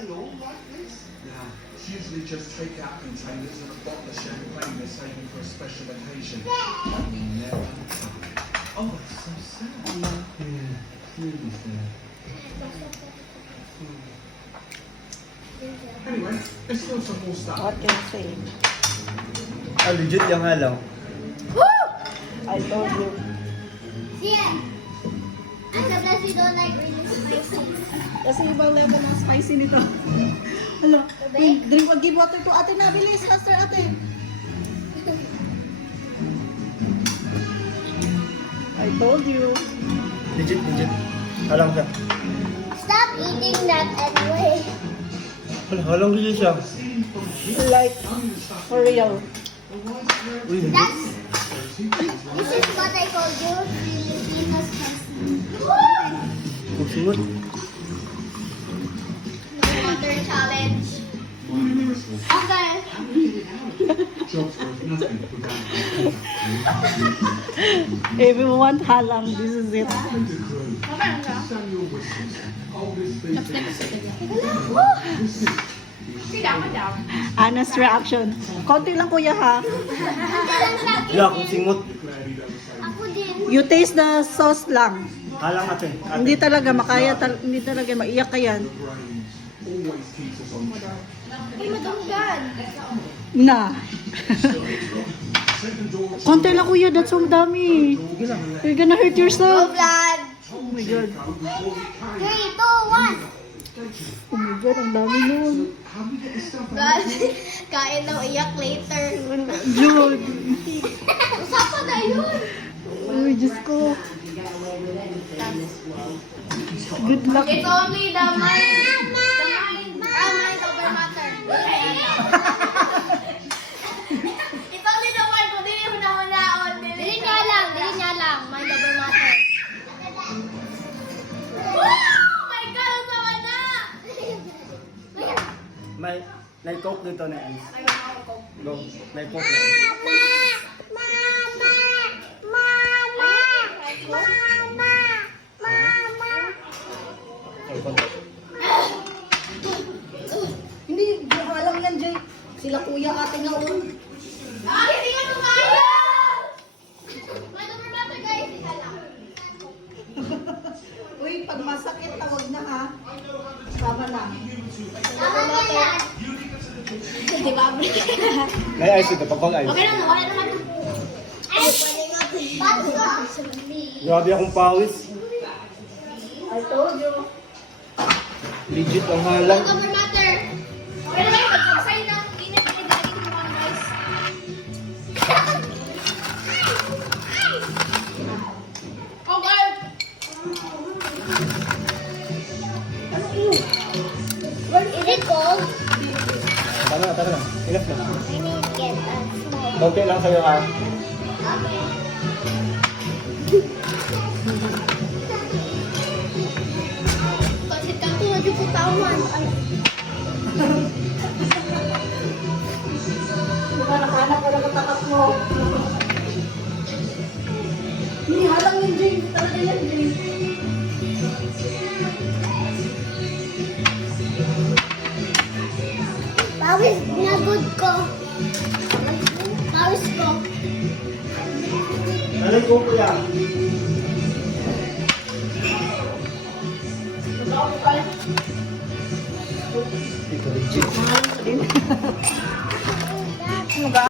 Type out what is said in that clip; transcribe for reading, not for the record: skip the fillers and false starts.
It's usually just take-out containers and a bottle of champagne they're saving for a special occasion. But we never have. Oh, it's so sad. Yeah, really sad. Anyway, let's do some more stuff. What can I say? Ah, legit yung halaw. I told you. Yeah. Unless you don't like really spicy. Kasi ibang level ng spicy nito. Hala, drink one, give water to ate na. Bilis, faster ate. I told you. Legit. Halang siya. Stop eating that anyway. Halang legit siya. Like, for real. Uy, This is what I call you. Filipinos kusingot. water challenge. Okay. Job's worth nothing without If you want halang, this is it. Samuel whistles. Oldest Honest reaction. Konti lang kuya ha. Yeah, kusingot. Ako din. You taste the sauce lang. Halang ate. Hindi talaga makaya, hindi talaga maiyak ka yan. always keeps us on track. Ay, madunggan. Na. Konti lang kuya, that's so dami. You're gonna hurt Go, yourself. Vlad. Oh my god. 3, 2, 1. Oh my god, ang dami nun. Vlad, kain ng iyak later. Jude. Usapan na yun. Uy, Diyos ko. Good luck. It's only the mind. Mind over matter. It's only the word. Kung dili hunahunahon. Dili niya lang. Mind over matter. Oh my God! Ang sama na! May coke dito na ice. Go. May coke na ice. Okay, konti. Hindi, halang yan, Jay. Sila kuya ate nga un. Hindi ka kumaya! Mind over matter, guys. Isa lang. Uy, pag masakit, tawag na ha. Tama na. Tama na yan. Di ba? May ice ito, pagpag ice. Okay naman. Ay, bato. Grabe akong pawis. I told you. Legit ang halang. Mind over matter. Okay naman. Pag-sign na. Init na dito mga guys. Okay. Is it cold? Tara na. Enough na. I need to get a small. Konti lang sa'yo ka. Okay. Kasi kanto na di ko tawan. Diba, nakahanap ka na katakas mo. Hindi, halang yan, Jay. Talaga yan, Jay. Pawis na good ko. Pawis ko. Alay ko kuya. Ito legit.